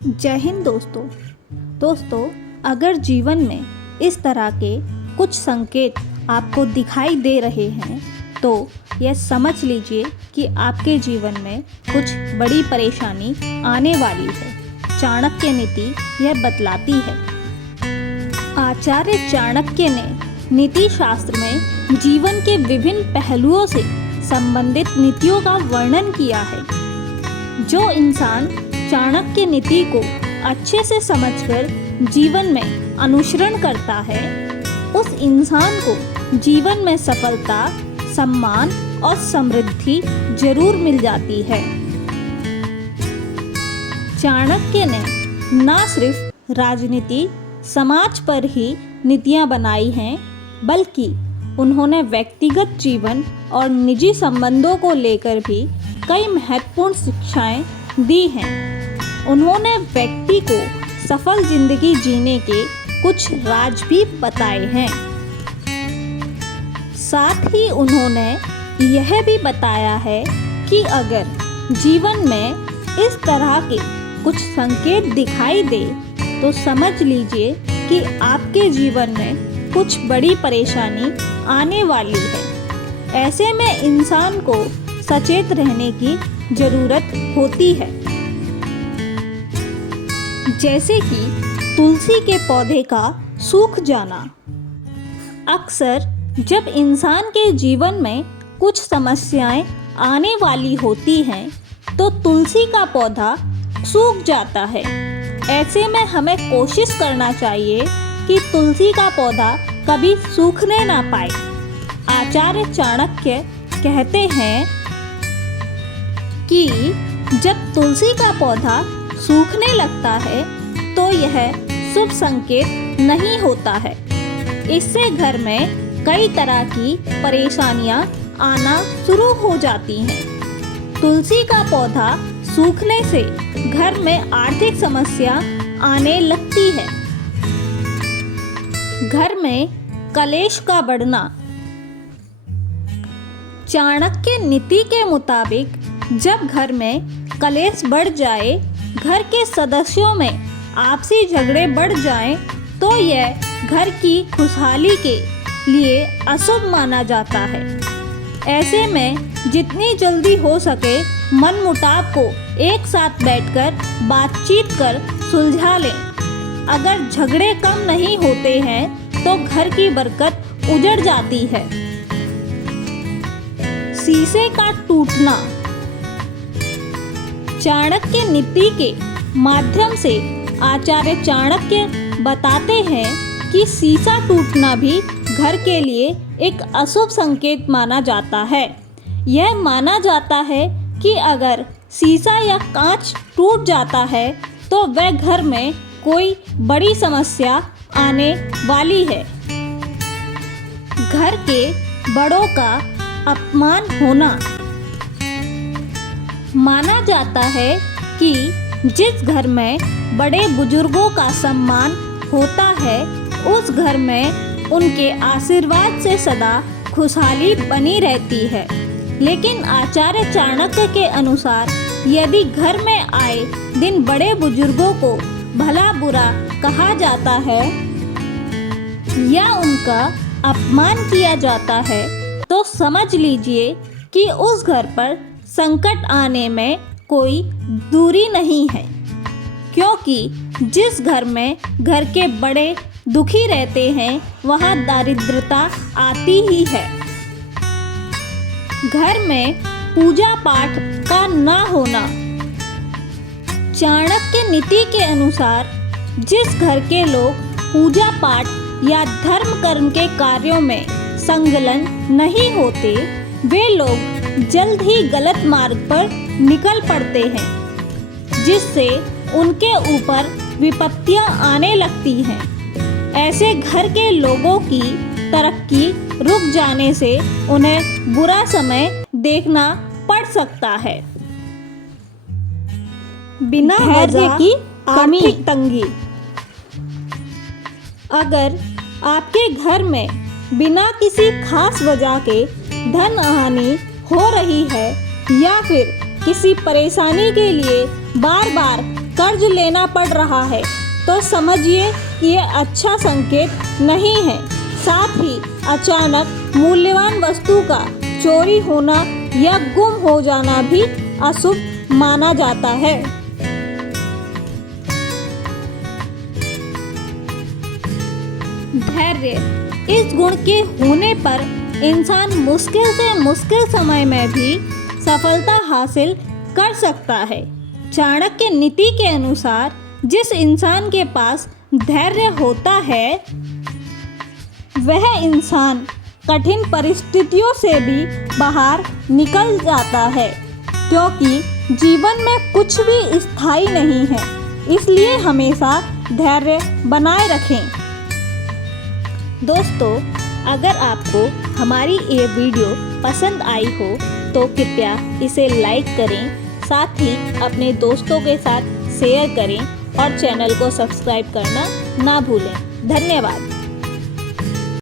जय हिंद दोस्तों। अगर जीवन में इस तरह के कुछ संकेत आपको दिखाई दे रहे हैं तो यह समझ लीजिए कि आपके जीवन में कुछ बड़ी परेशानी आने वाली है। चाणक्य नीति यह बतलाती है। आचार्य चाणक्य ने नीति शास्त्र में जीवन के विभिन्न पहलुओं से संबंधित नीतियों का वर्णन किया है। जो इंसान चाणक्य नीति को अच्छे से समझकर जीवन में अनुसरण करता है, उस इंसान को जीवन में सफलता, सम्मान और समृद्धि जरूर मिल जाती है। चाणक्य ने न सिर्फ राजनीति, समाज पर ही नीतियां बनाई हैं, बल्कि उन्होंने व्यक्तिगत जीवन और निजी संबंधों को लेकर भी कई महत्वपूर्ण शिक्षाएं दी हैं। उन्होंने व्यक्ति को सफल जिंदगी जीने के कुछ राज भी बताए हैं। साथ ही उन्होंने यह भी बताया है कि अगर जीवन में इस तरह के कुछ संकेत दिखाई दे तो समझ लीजिए कि आपके जीवन में कुछ बड़ी परेशानी आने वाली है। ऐसे में इंसान को सचेत रहने की जरूरत होती है। जैसे कि तुलसी के पौधे का सूख जाना। अक्सर जब इंसान के जीवन में कुछ समस्याएं आने वाली होती हैं तो तुलसी का पौधा सूख जाता है। ऐसे में हमें कोशिश करना चाहिए कि तुलसी का पौधा कभी सूखने ना पाए। आचार्य चाणक्य कहते हैं कि जब तुलसी का पौधा सूखने लगता है तो यह शुभ संकेत नहीं होता है। इससे घर में कई तरह की परेशानियां आना शुरू हो जाती हैं। तुलसी का पौधा सूखने से घर में आर्थिक समस्या आने लगती है। घर में कलेश का बढ़ना। चाणक्य नीति के मुताबिक जब घर में कलेश बढ़ जाए, घर के सदस्यों में आपसी झगड़े बढ़ जाएं, तो यह घर की खुशहाली के लिए अशुभ माना जाता है। ऐसे में जितनी जल्दी हो सके मनमुटाव को एक साथ बैठकर बातचीत कर सुलझा लें। अगर झगड़े कम नहीं होते हैं तो घर की बरकत उजड़ जाती है। शीशे का टूटना। चाणक्य नीति के माध्यम से आचार्य चाणक्य बताते हैं कि शीशा टूटना भी घर के लिए एक अशुभ संकेत माना जाता है। यह माना जाता है कि अगर शीशा या कांच टूट जाता है तो वह घर में कोई बड़ी समस्या आने वाली है। घर के बड़ों का अपमान होना। माना जाता है कि जिस घर में बड़े बुजुर्गों का सम्मान होता है, उस घर में उनके आशीर्वाद से सदा खुशहाली बनी रहती है। लेकिन आचार्य चाणक्य के अनुसार यदि घर में आए दिन बड़े बुजुर्गों को भला बुरा कहा जाता है या उनका अपमान किया जाता है, तो समझ लीजिए कि उस घर पर संकट आने में कोई दूरी नहीं है। क्योंकि जिस घर में घर के बड़े दुखी रहते हैं, वहाँ दारिद्रता आती ही है। घर में पूजा पाठ का ना होना। चाणक्य नीति के अनुसार जिस घर के लोग पूजा पाठ या धर्म कर्म के कार्यों में संलग्न नहीं होते, वे लोग जल्द ही गलत मार्ग पर निकल पड़ते हैं, जिससे उनके ऊपर विपत्तियां आने लगती हैं। ऐसे घर के लोगों की तरक्की रुक जाने से उन्हें बुरा समय देखना पड़ सकता है। बिना वजह की आर्थिक तंगी। अगर आपके घर में बिना किसी खास वजह के धन हानि हो रही है या फिर किसी परेशानी के लिए बार बार कर्ज लेना पड़ रहा है तो समझिए कि ये अच्छा संकेत नहीं है। साथ ही अचानक मूल्यवान वस्तु का चोरी होना या गुम हो जाना भी अशुभ माना जाता है। धैर्य, इस गुण के होने पर इंसान मुश्किल से मुश्किल समय में भी सफलता हासिल कर सकता है। चाणक्य नीति के अनुसार जिस इंसान के पास धैर्य होता है वह इंसान कठिन परिस्थितियों से भी बाहर निकल जाता है, क्योंकि जीवन में कुछ भी स्थायी नहीं है। इसलिए हमेशा धैर्य बनाए रखें। दोस्तों, अगर आपको हमारी ये वीडियो पसंद आई हो तो कृपया इसे लाइक करें, साथ ही अपने दोस्तों के साथ शेयर करें और चैनल को सब्सक्राइब करना ना भूलें। धन्यवाद।